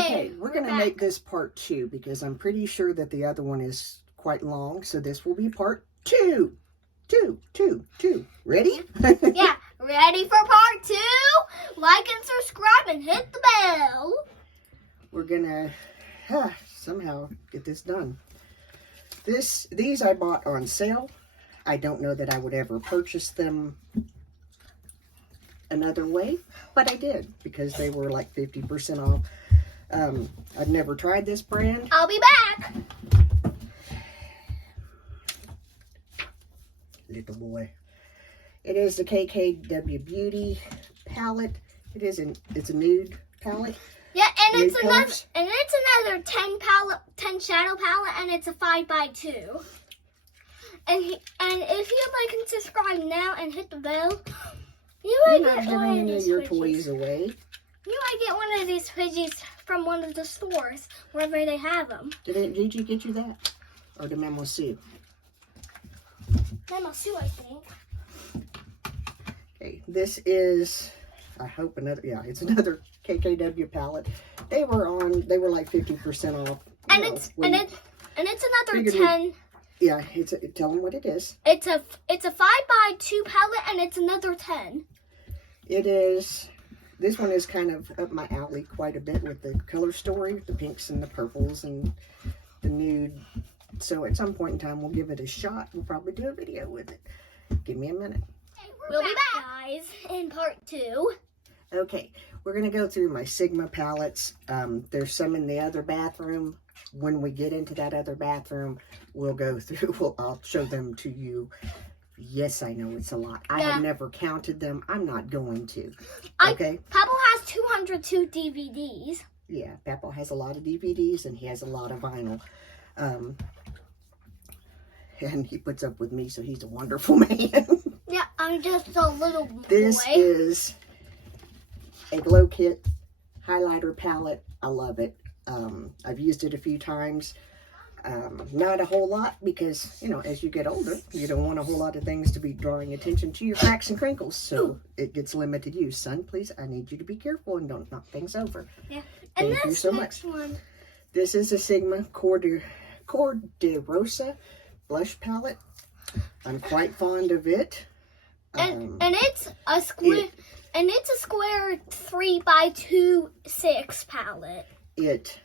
Okay, we're going to make this part 2 because I'm pretty sure that the other one is quite long. So this will be part 2. Ready? Yeah, ready for part 2? Like and subscribe and hit the bell. We're going to somehow get this done. These I bought on sale. I don't know that I would ever purchase them another way, but I did because they were like 50% off. I've never tried this brand. I'll be back. Little boy. It is the KKW Beauty palette. It's a nude palette. Yeah, and nude it's colors. another 10 shadow palette, and it's a 5x2. And if you like and subscribe now and hit the bell, You're not giving any of your toys away. You might get one of these fidgets from one of the stores, wherever they have them. Did Aunt Gigi get you that? Or did Mama Sue? Mama Sue, I think. Okay, this is, I hope it's another KKW palette. They were like 50% off. And it's another 10. Yeah, tell them what it is. It's a 5x2 palette, and it's another 10. It is. This one is kind of up my alley quite a bit with the color story, the pinks and the purples and the nude. So at some point in time, we'll give it a shot. We'll probably do a video with it. Give me a minute. We'll be back, guys, in part 2. Okay, we're going to go through my Sigma palettes. There's some in the other bathroom. When we get into that other bathroom, we'll go through. I'll show them to you. Yes, I know it's a lot. I have never counted them. I'm not going to. Okay? Papa has 202 DVDs. Yeah, Papa has a lot of DVDs, and he has a lot of vinyl. And he puts up with me, so he's a wonderful man. Yeah, I'm just a little boy. This is a Glow Kit highlighter palette. I love it. I've used it a few times. Not a whole lot because, as you get older, you don't want a whole lot of things to be drawing attention to your cracks and crinkles. So it gets limited use. Son, please, I need you to be careful and don't knock things over. Yeah. Thank you so much. This is a Sigma Cor de Rosa blush palette. I'm quite fond of it. And it's a square. And it's a square 3x2 palette. It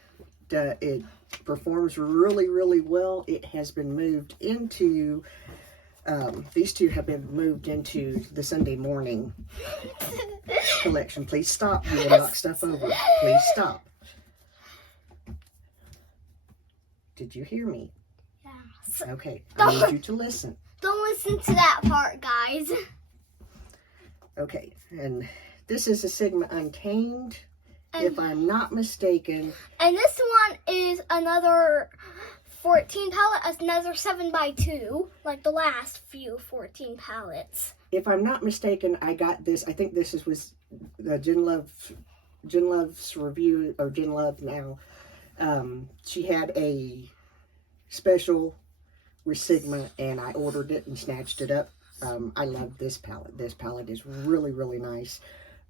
performs really, really well. It has been moved into, these two have been moved into the Sunday morning collection. Please stop. You will knock stuff over. Please stop. Did you hear me? Yes. Okay, I need you to listen. Don't listen to that part, guys. Okay, and this is a Sigma Untamed, if I'm not mistaken. And this one is another 14 palette, another 7x2, like the last few 14 palettes. If I'm not mistaken, I got this. I think this was Jen Love's review, or Jen Love now. She had a special with Sigma, and I ordered it and snatched it up. I love this palette. This palette is really, really nice.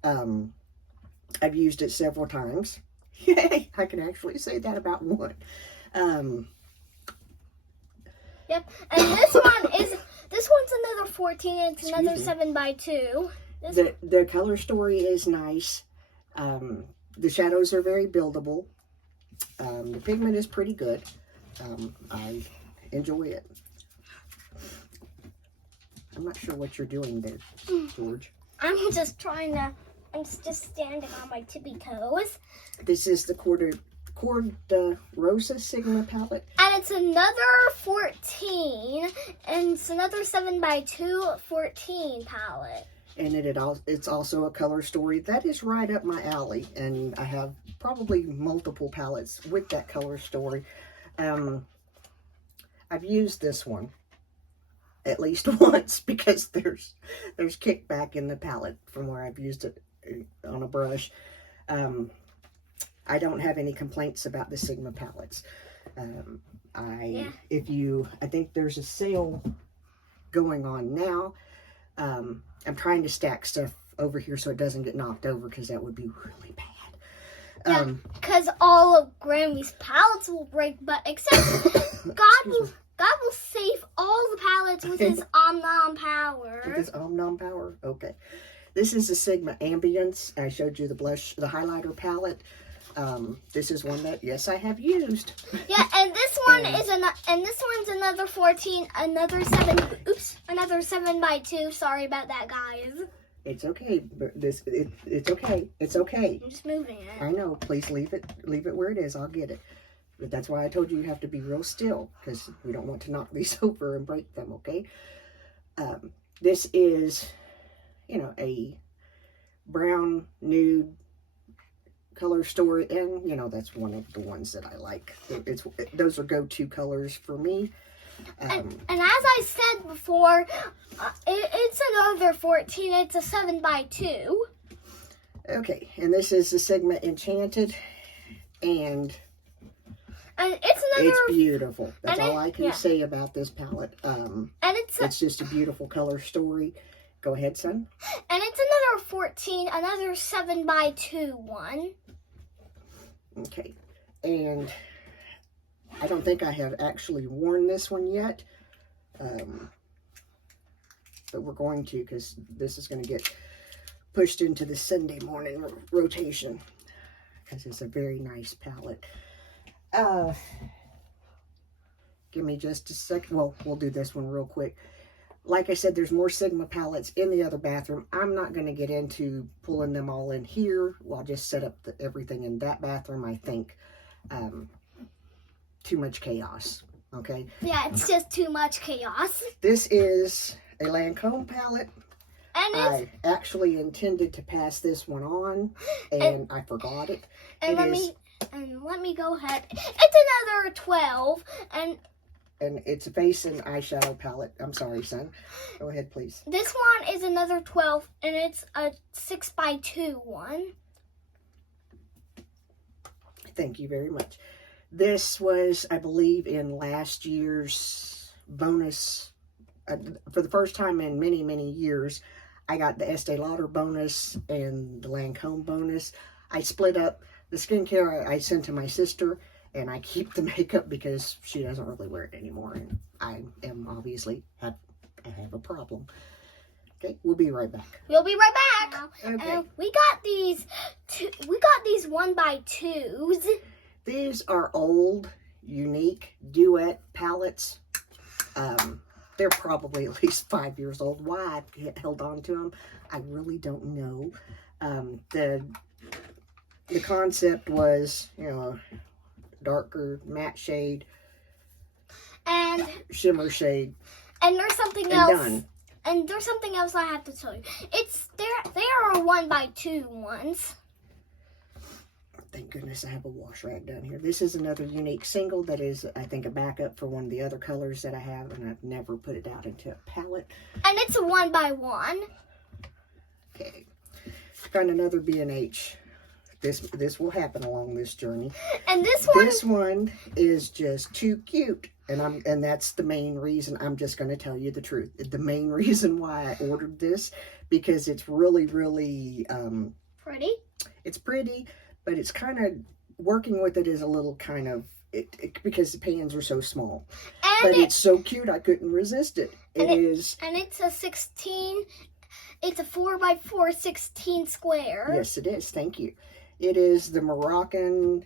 I've used it several times. Yay! I can actually say that about one. Yep. And this one's another 14. And it's another 7x2. The color story is nice. The shadows are very buildable. The pigment is pretty good. I enjoy it. I'm not sure what you're doing there, George. I'm just standing on my tippy toes. This is the Cor de Rosa Sigma palette. And it's another 14. And it's another 7x2 14 palette. And it's also a color story. That is right up my alley. And I have probably multiple palettes with that color story. I've used this one at least once because there's kickback in the palette from where I've used it on a brush. I don't have any complaints about the Sigma palettes. I think there's a sale going on now. I'm trying to stack stuff over here so it doesn't get knocked over because that would be really bad. Because all of Grammy's palettes will break, but except God will save all the palettes with his Omnom power. With his Omnom power? Okay. This is the Sigma Ambience. I showed you the highlighter palette. This is one that, yes, I have used. Yeah, and this one this one's another 14, another 7 by 2. Sorry about that, guys. It's okay. But it's okay. It's okay. I'm just moving it. I know. Please leave it where it is. I'll get it. But that's why I told you have to be real still, because we don't want to knock these over and break them, okay? This is, a brown nude color story, and that's one of the ones that I like. Those are go-to colors for me. And as I said before, it's another 14. It's a 7 by 2. Okay, and this is the Sigma Enchanted, and it's beautiful. That's all I can say about this palette. And it's just a beautiful color story. Go ahead, son. And it's another 14, another 7 by 2 one. Okay, and I don't think I have actually worn this one yet, but we're going to, because this is going to get pushed into the Sunday morning rotation, because it's a very nice palette. Give me just a second. Well, we'll do this one real quick. Like I said, there's more Sigma palettes in the other bathroom. I'm not going to get into pulling them all in here. I'll just set up everything in that bathroom, I think. Too much chaos, okay? Yeah, it's just too much chaos. This is a Lancome palette. And I actually intended to pass this one on, and I forgot it. And let me go ahead. It's another 12, and it's a face and eyeshadow palette. I'm sorry, son. Go ahead, please. This one is another 12, and it's a 6 by 2 one. Thank you very much. This was, I believe, in last year's bonus. For the first time in many, many years, I got the Estee Lauder bonus and the Lancome bonus. I split up the skincare I sent to my sister, and I keep the makeup because she doesn't really wear it anymore, and I am obviously I have a problem. Okay, we'll be right back. We'll be right back. Okay. We got these 1 by 2s. These are old, unique duet palettes. They're probably at least 5 years old. Why I held on to them, I really don't know. The concept was, darker matte shade and shimmer shade. And there's something else. Done. And there's something else I have to tell you. They are 1 by 2 ones. Thank goodness I have a wash rag down here. This is another unique single that is, I think, a backup for one of the other colors that I have, and I've never put it out into a palette. And it's a 1 by 1. Okay. Got another B&H. This will happen along this journey. And this one is just too cute. And that's the main reason. I'm just going to tell you the truth. The main reason why I ordered this, because it's really, really pretty. It's pretty, but it's kind of working with it is a little kind of because the pans are so small. But it's so cute, I couldn't resist it. And it's a 16. It's a 4 by 4 16 square. Yes, it is. Thank you. It is the Moroccan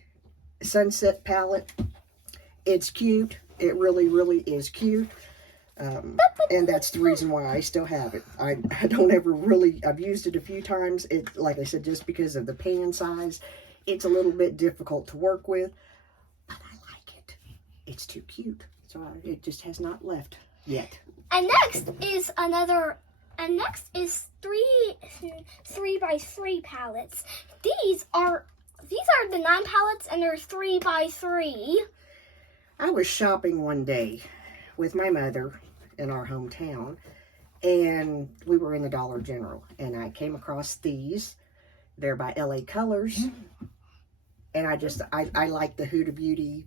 Sunset palette. It's cute. It really, really is cute. And that's the reason why I still have it. I don't ever really, I've used it a few times. Like I said, just because of the pan size, it's a little bit difficult to work with. But I like it. It's too cute. So it just has not left yet. And next is 3 by 3 palettes. These are the 9 palettes, and they're 3 by 3. I was shopping one day with my mother in our hometown, and we were in the Dollar General, and I came across these. They're by LA Colors, and I like the Huda Beauty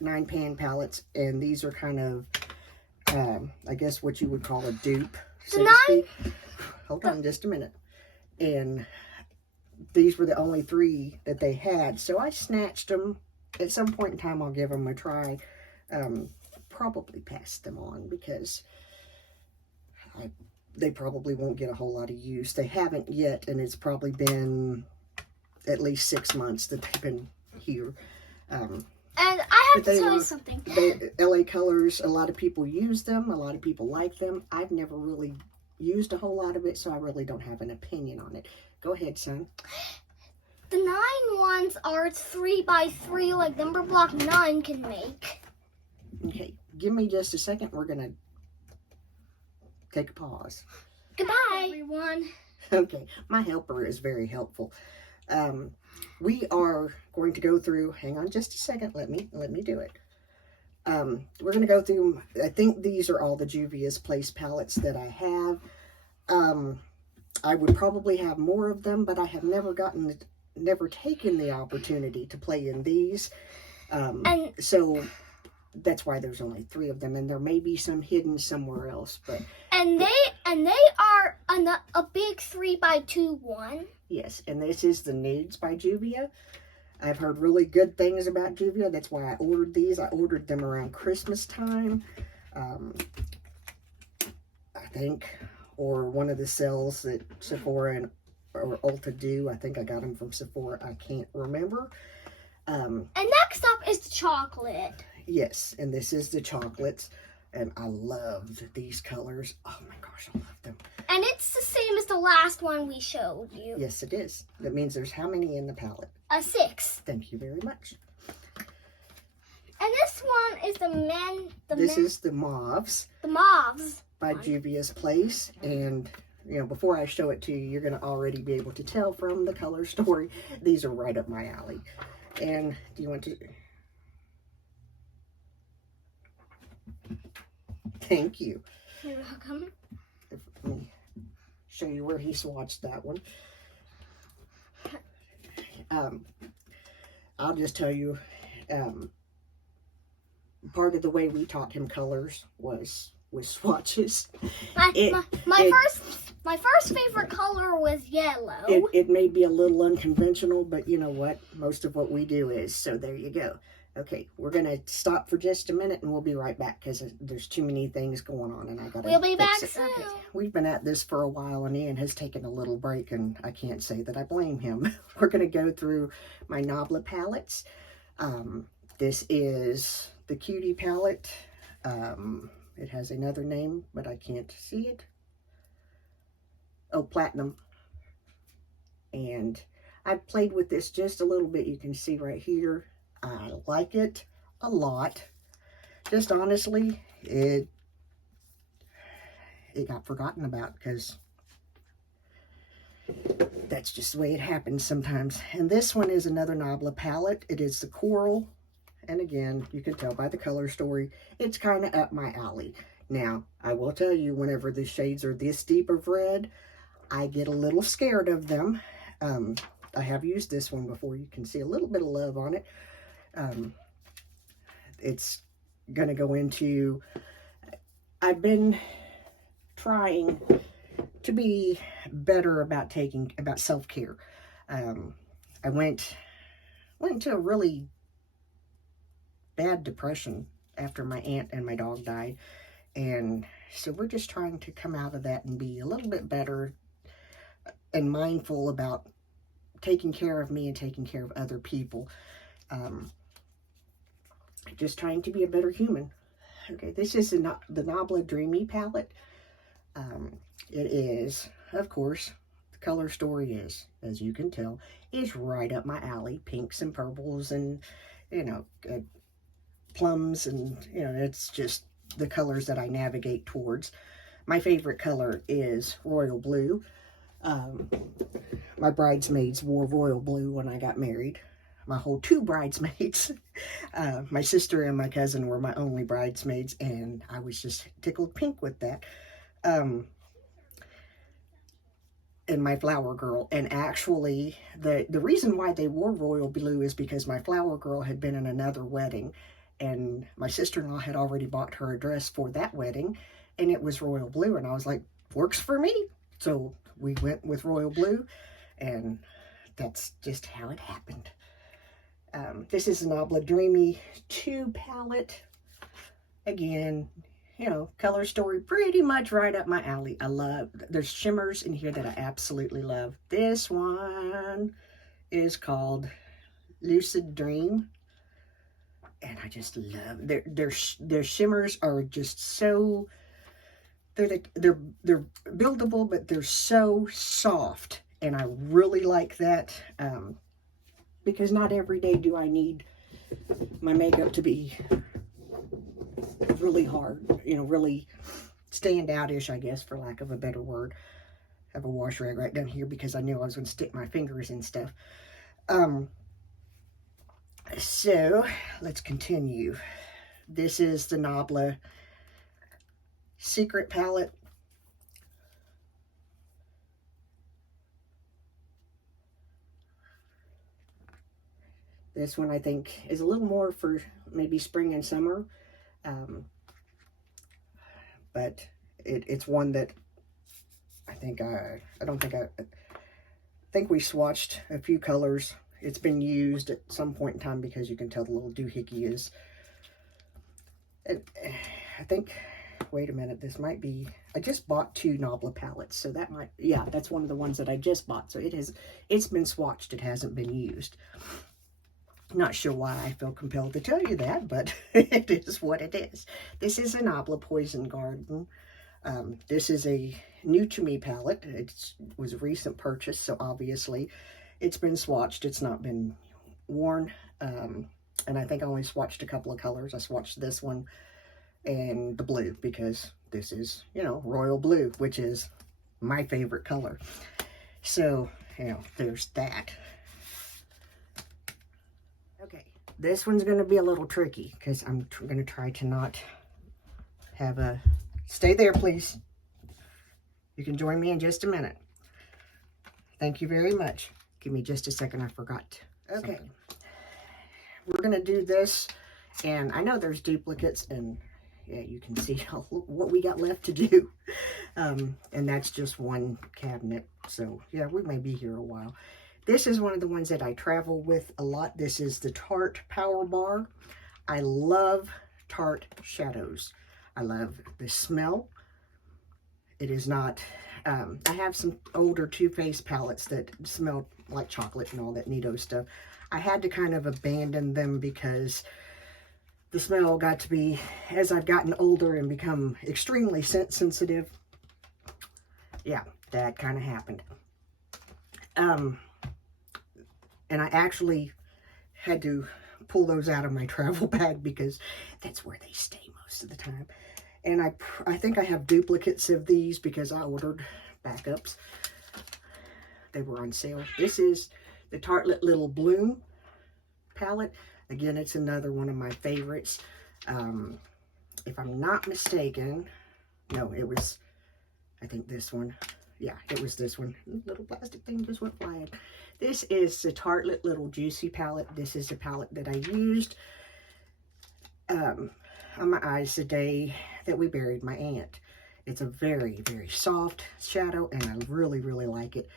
9-pan palettes, and these are kind of, I guess what you would call a dupe, so to speak. Hold on just a minute. And these were the only 3 that they had. So I snatched them. At some point in time, I'll give them a try. Probably pass them on because they probably won't get a whole lot of use. They haven't yet, and it's probably been at least 6 months that they've been here. And I have to tell you something. LA colors, a lot of people use them. A lot of people like them. I've never really used a whole lot of it, so I really don't have an opinion on it. Go ahead, son. The 9 ones are 3x3 like number block 9 can make. Okay, give me just a second. We're going to take a pause. Goodbye, everyone. Okay, my helper is very helpful. We are going to go through, hang on just a second, let me do it. We're going to go through, I think these are all the Juvia's Place palettes that I have. I would probably have more of them, but I have never taken the opportunity to play in these. So that's why there's only 3 of them, and there may be some hidden somewhere else. But they are a big 3x2 one. Yes, and this is the Nudes by Juvia. I've heard really good things about Juvia. That's why I ordered these. I ordered them around Christmas time, I think, or one of the sales that Sephora or Ulta do. I think I got them from Sephora. I can't remember. And next up is the chocolate. Yes, and this is the chocolates. And I love these colors. Oh my gosh, I love them. And it's the same as the last one we showed you. Yes, it is. That means there's how many in the palette? 6. Thank you very much. And this one is This is the Mauves. The Mauves. By Juvia's Place. And, you know, before I show it to you, you're going to already be able to tell from the color story. These are right up my alley. And do you want to... Thank you. You're welcome. Let me show you where he swatched that one. I'll just tell you, part of the way we taught him colors was swatches. My first favorite color was yellow. It may be a little unconventional, but you know what? Most of what we do is. So there you go. Okay, we're going to stop for just a minute and we'll be right back because there's too many things going on and I got to We'll be back soon. Okay. We've been at this for a while and Ian has taken a little break and I can't say that I blame him. We're going to go through my Nabla palettes. This is the Cutie Palette. It has another name, but I can't see it. Oh, Platinum. And I've played with this just a little bit. You can see right here. I like it a lot. Just honestly, it got forgotten about because that's just the way it happens sometimes. And this one is another Nabla palette. It is the Coral. And again, you can tell by the color story, it's kind of up my alley. Now, I will tell you, whenever the shades are this deep of red, I get a little scared of them. I have used this one before. You can see a little bit of love on it. It's going to go into, I've been trying to be better about self-care. I went into a really bad depression after my aunt and my dog died. And so we're just trying to come out of that and be a little bit better and mindful about taking care of me and taking care of other people. Just trying to be a better human. Okay, this is the Nabla Dreamy palette. It is, of course, the color story is, as you can tell, is right up my alley. Pinks and purples and, you know, plums and, you know, it's just the colors that I navigate towards. My favorite color is royal blue. My bridesmaids wore royal blue when I got married. My whole 2 bridesmaids. My sister and my cousin were my only bridesmaids, and I was just tickled pink with that. And my flower girl. And actually, the reason why they wore royal blue is because my flower girl had been in another wedding, and my sister-in-law had already bought her a dress for that wedding, and it was royal blue, and I was like, works for me. So we went with royal blue, and that's just how it happened. This is a Nabla Dreamy 2 palette. Again, you know, color story pretty much right up my alley. I love, there's shimmers in here that I absolutely love. This one is called Lucid Dream. And I just love, their shimmers are just so, they're buildable, but they're so soft. And I really like that, because not every day do I need my makeup to be really hard, you know, really stand out-ish, I guess, for lack of a better word. I have a wash rag right down here because I knew I was going to stick my fingers in stuff. So, let's continue. This is the Nabla Secret Palette. This one, I think, is a little more for maybe spring and summer. But it's one that I think I think we swatched a few colors. It's been used at some point in time because you can tell the little doohickey is. I think, wait a minute, this might be, I just bought 2 Nabla palettes, so that might, yeah, that's one of the ones that I just bought. So it's been swatched, it hasn't been used. Not sure why I feel compelled to tell you that, but it is what it is. This is a Nabla Poison Garden. This is a new to me palette. It was a recent purchase, so obviously it's been swatched. It's not been worn. And I think I only swatched a couple of colors. I swatched this one and the blue because this is, you know, royal blue, which is my favorite color. So, you know, there's that. Okay, this one's going to be a little tricky because I'm going to try to not have a... Stay there, please. You can join me in just a minute. Thank you very much. Give me just a second. I forgot. Okay. Something. We're going to do this, and I know there's duplicates, and yeah, you can see what we got left to do. And that's just one cabinet. So, yeah, we may be here a while. This is one of the ones that I travel with a lot. This is the Tarte Power Bar. I love Tarte shadows. I love the smell. It is not, I have some older Too Faced palettes that smell like chocolate and all that neato stuff. I had to kind of abandon them because the smell got to be, as I've gotten older and become extremely scent sensitive, yeah, that kind of happened. And I actually had to pull those out of my travel bag because that's where they stay most of the time. And I think I have duplicates of these because I ordered backups. They were on sale. This is the Tartlet Little Bloom palette. Again, it's another one of my favorites. If I'm not mistaken, no, it was, I think this one. Yeah, it was this one. Little plastic thing just went flying. This is the Tartlet Little Juicy palette. This is a palette that I used on my eyes the day that we buried my aunt. It's a very, very soft shadow, and I really, really like it.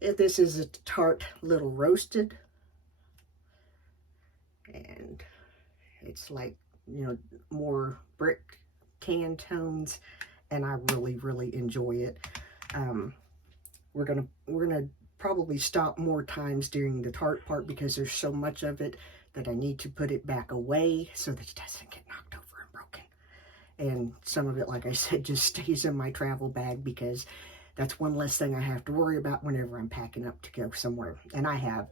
This is a Tarte Little Roasted. And it's like, you know, more brick tan tones, and I really, really enjoy it. We're gonna probably stop more times during the Tarte part because there's so much of it that I need to put it back away so that it doesn't get knocked over and broken. And some of it, like I said, just stays in my travel bag because that's one less thing I have to worry about whenever I'm packing up to go somewhere. And I have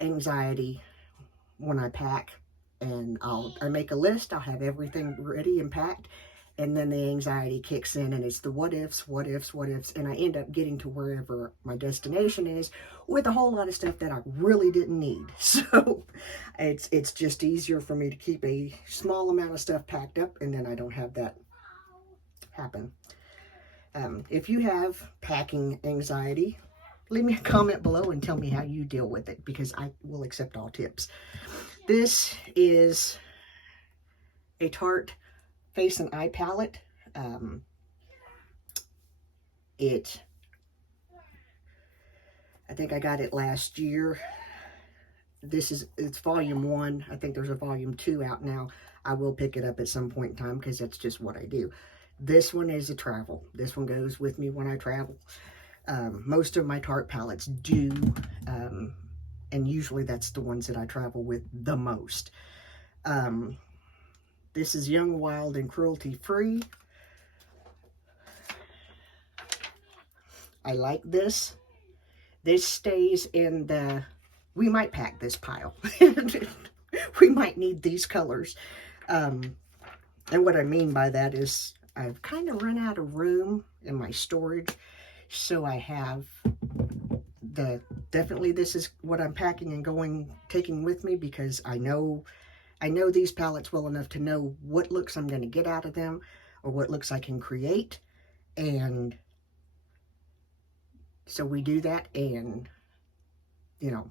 anxiety when I pack, and I make a list. I'll have everything ready and packed, and then the anxiety kicks in, and it's the what ifs, and I end up getting to wherever my destination is with a whole lot of stuff that I really didn't need. So it's just easier for me to keep a small amount of stuff packed up, and then I don't have that happen. If you have packing anxiety, leave me a comment below and tell me how you deal with it, because I will accept all tips. This is a Tarte Face and Eye palette. I think I got it last year. It's volume 1. I think there's a volume 2 out now. I will pick it up at some point in time because that's just what I do. This one is a travel. This one goes with me when I travel. Most of my Tarte palettes do, and usually that's the ones that I travel with the most. This is Young, Wild, and Cruelty Free. I like this. This stays in the... We might pack this pile. We might need these colors. And what I mean by that is I've kind of run out of room in my storage. So I have definitely this is what I'm packing and taking with me, because I know these palettes well enough to know what looks I'm going to get out of them or what looks I can create. And so we do that, and you know,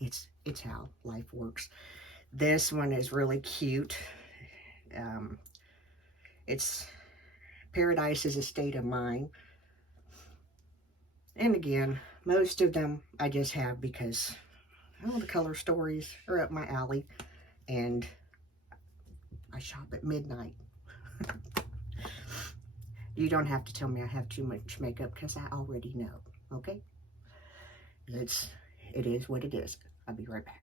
it's how life works. This one is really cute. It's Paradise is a State of Mind. And again, most of them I just have because all the color stories are up my alley, and I shop at midnight. You don't have to tell me I have too much makeup because I already know, okay? It is what it is. I'll be right back.